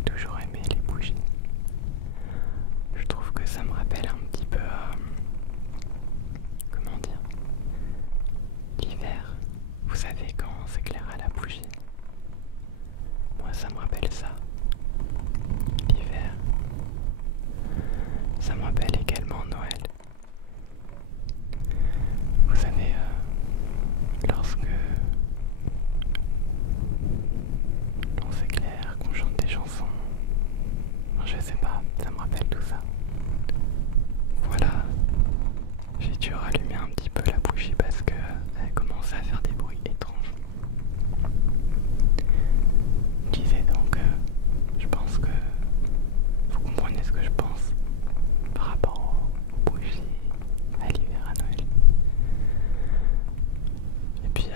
j'ai toujours aimé les bougies. Je trouve que ça me rappelle un petit peu, comment dire, l'hiver. Vous savez quand on s'éclaire à la bougie. Moi ça me rappelle ça, l'hiver. Ça me rappelle également Noël. Vous savez, lorsque on s'éclaire, qu'on chante des chansons, je sais pas, ça me rappelle tout ça. Voilà, j'ai dû rallumer un petit peu la bougie parce que elle commençait à faire des bruits étranges. Je disais donc, je pense que vous comprenez ce que je pense par rapport aux bougies à l'hiver, à Noël. Et puis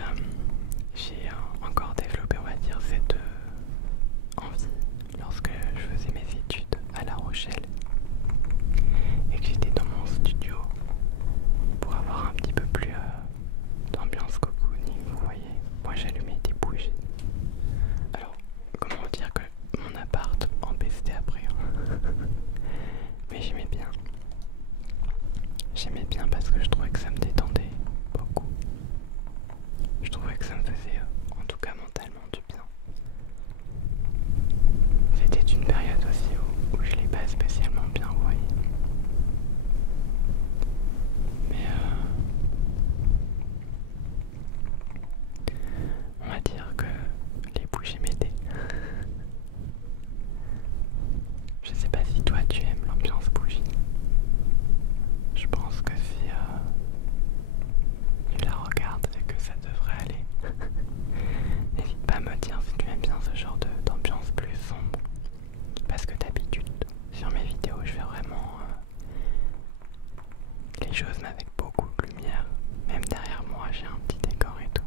j'ai encore développé, on va dire, cette envie lorsque je faisais mes études à La Rochelle et que j'étais dans mon studio pour avoir un petit peu plus d'ambiance cocooning, vous voyez. Moi j'allumais des bougies. Alors, comment dire que mon appart empestait après, hein. Mais j'aimais bien. J'aimais bien parce que je trouvais que ça me détendait beaucoup. Je trouvais que ça me faisait, en tout cas mentalement, du bien. C'était une période aussi où je l'ai pas spécialement bien, vous voyez. Mais on va dire que les bougies m'aidaient. Je sais pas si toi tu aimes l'ambiance bougie. Je pense que si tu la regardes et que ça devrait aller. N'hésite pas à me dire si tu aimes bien ce genre d'ambiance plus sombre. Parce que d'habitude, sur mes vidéos, je fais vraiment les choses mais avec beaucoup de lumière. Même derrière moi, j'ai un petit décor et tout.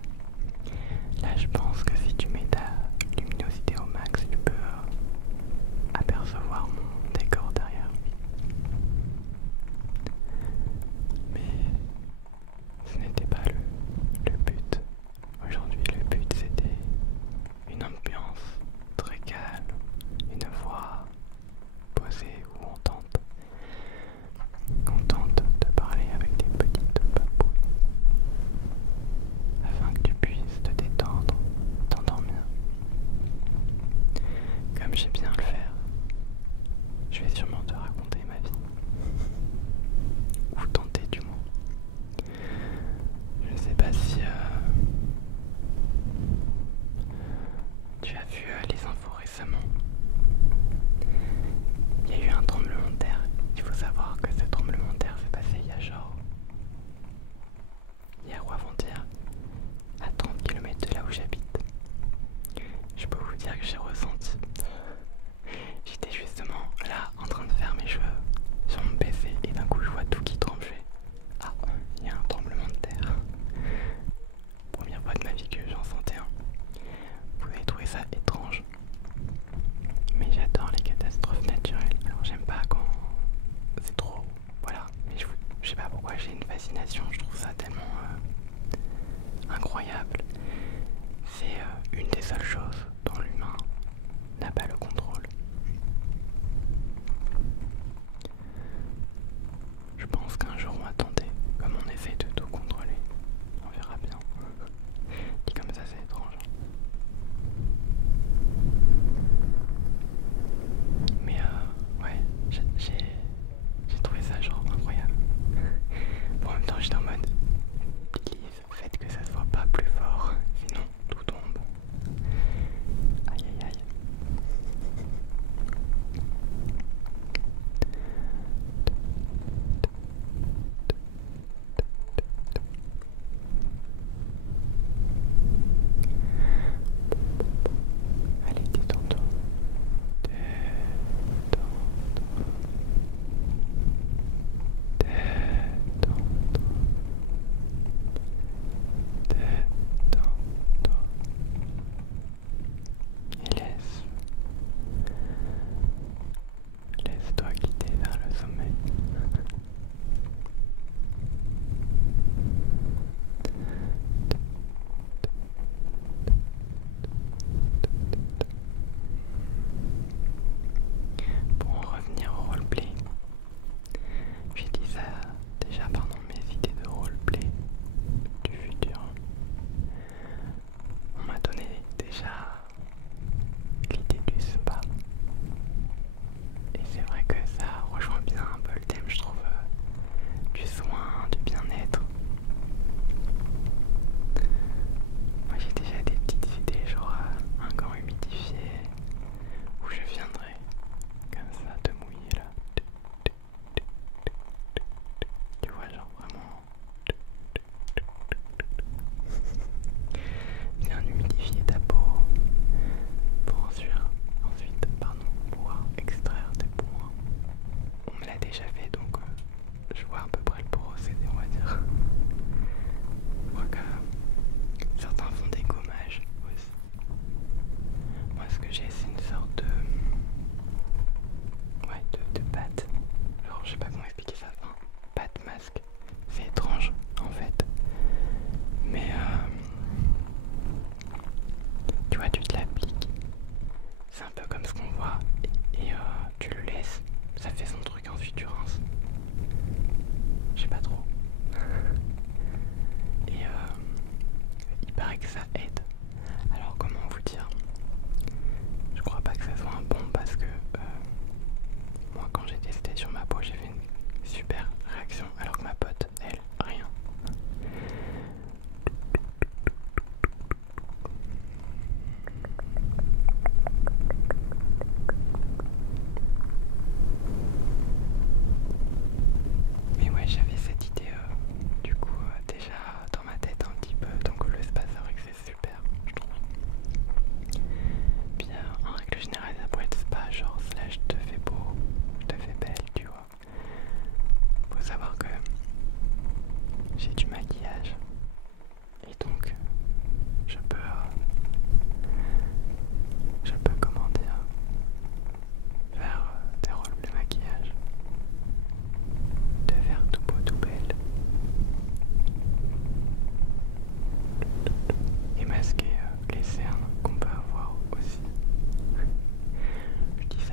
Là, je pense que si tu mets ta luminosité au max, tu peux apercevoir mon décor derrière. Mais ce n'était pas le but. Aujourd'hui, le but c'était une ambiance très calme, une voix posée où on tente de parler avec des petites papouilles afin que tu puisses te détendre, t'endormir. Comme j'aime bien le faire, je vais sûrement te raconter ma vie. Ou tenter du moins. Je ne sais pas si tu as vu les infos récemment. Il y a eu un tremblement de terre. Il faut savoir que ce tremblement de terre s'est passé il y a genre hier ou avant-hier, à 30 km de là où j'habite. Je peux vous dire que j'ai ressenti. J'étais justement là en train de faire mes cheveux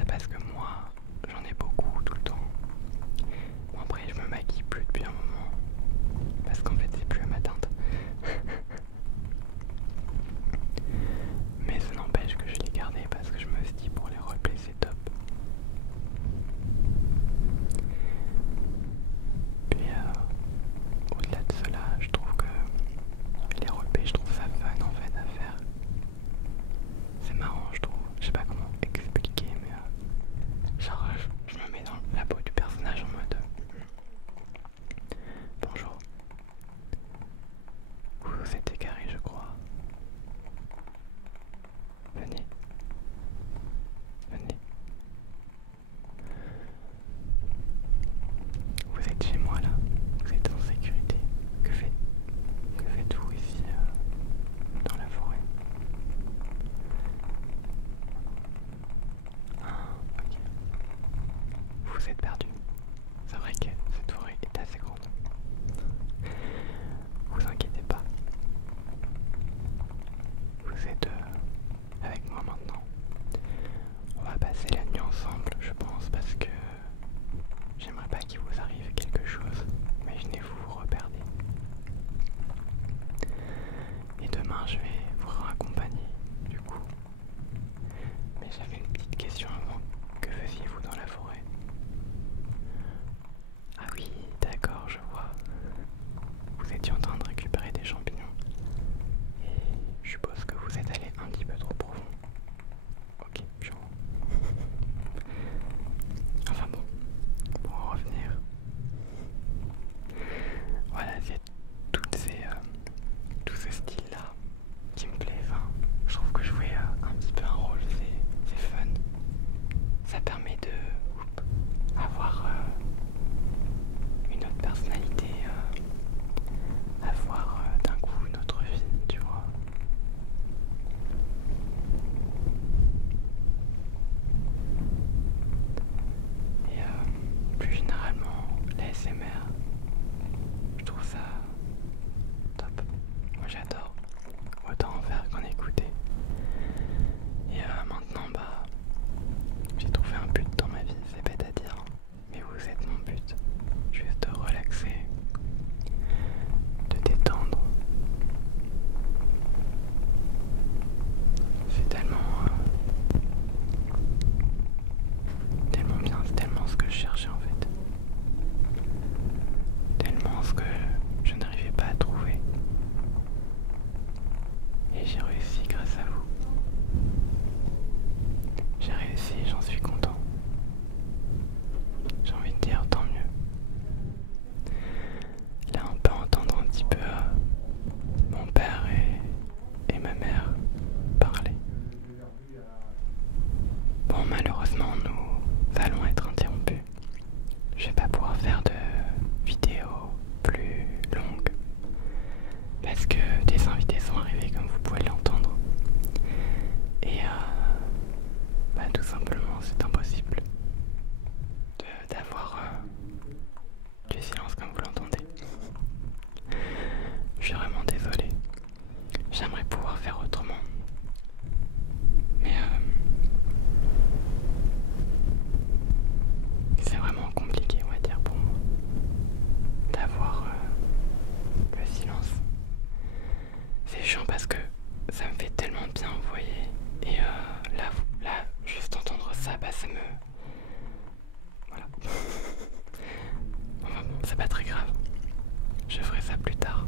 c'est parce que moi, j'en ai beaucoup tout le temps. Bon, après, je me maquille plus depuis un moment. Parce qu'en fait, c'est plus à ma teinte. Mais ça n'empêche que je l'ai gardé parce que je me suis dit pour les roleplays c'est top. Puis au-delà de cela, je trouve que les roleplays, je trouve ça fun en fait à faire. C'est marrant, je trouve. Je sais pas comment expliquer, mais genre je me mets dans la peau du personnage en mode bonjour. Vous êtes égaré, je crois. Venez. Venez. Vous êtes chez moi là. Vous êtes en sécurité. Que faites-vous ici dans la forêt? Ah, ok. Vous êtes perdu. C'est vrai que cette forêt est assez grande. Vous inquiétez pas. Vous êtes avec moi maintenant. On va passer la nuit ensemble, je pense, parce que j'aimerais pas qu'il vous arrive quelque chose. Imaginez-vous vous reperdez. Et demain, je vais vous raccompagner, du coup. Mais j'avais une petite question avant. Que faisiez-vous dans la forêt? Ah oui, d'accord, je vois. Vous étiez en train de récupérer des champignons. Et je suppose que vous êtes allé un petit peu trop profond. Ok, je vois. Enfin bon, pour en revenir. Voilà, c'est tout ce style-là qui me plaît. Enfin, je trouve que jouer un petit peu un rôle, c'est fun. Ça permet de avoir une autre personnalité, avoir d'un coup une autre vie, tu vois. Et plus généralement, l'ASMR, je trouve ça top. Moi j'adore. Autant en faire qu'en écouter. Et maintenant, bah, j'ai trouvé un but dans ma vie, c'est bête à dire. Mais vous êtes mon but. Juste de relaxer, de détendre. C'est tellement bien, c'est tellement ce que je cherchais en fait. Tellement ce que je n'arrivais pas à trouver. Et j'ai réussi grâce à vous. J'ai réussi, j'en suis content. J'ai envie de dire tant mieux. Là on peut entendre un petit peu mon père et ma mère parler. Bon, malheureusement nous allons être interrompus. Je vais pas pouvoir faire de vidéos plus longues parce que des invités sont arrivés comme vous pouvez l'entendre. Et bah, tout simplement c'est impossible d'avoir du silence comme vous l'entendez. Je suis vraiment désolé. J'aimerais pouvoir faire autrement. Mais c'est vraiment compliqué, on va dire, pour moi d'avoir le silence. C'est chiant parce que ça me fait tellement bien, vous voyez. Et là, juste entendre ça, bah ça me... Voilà. Enfin bon, c'est pas très grave. Je ferai ça plus tard.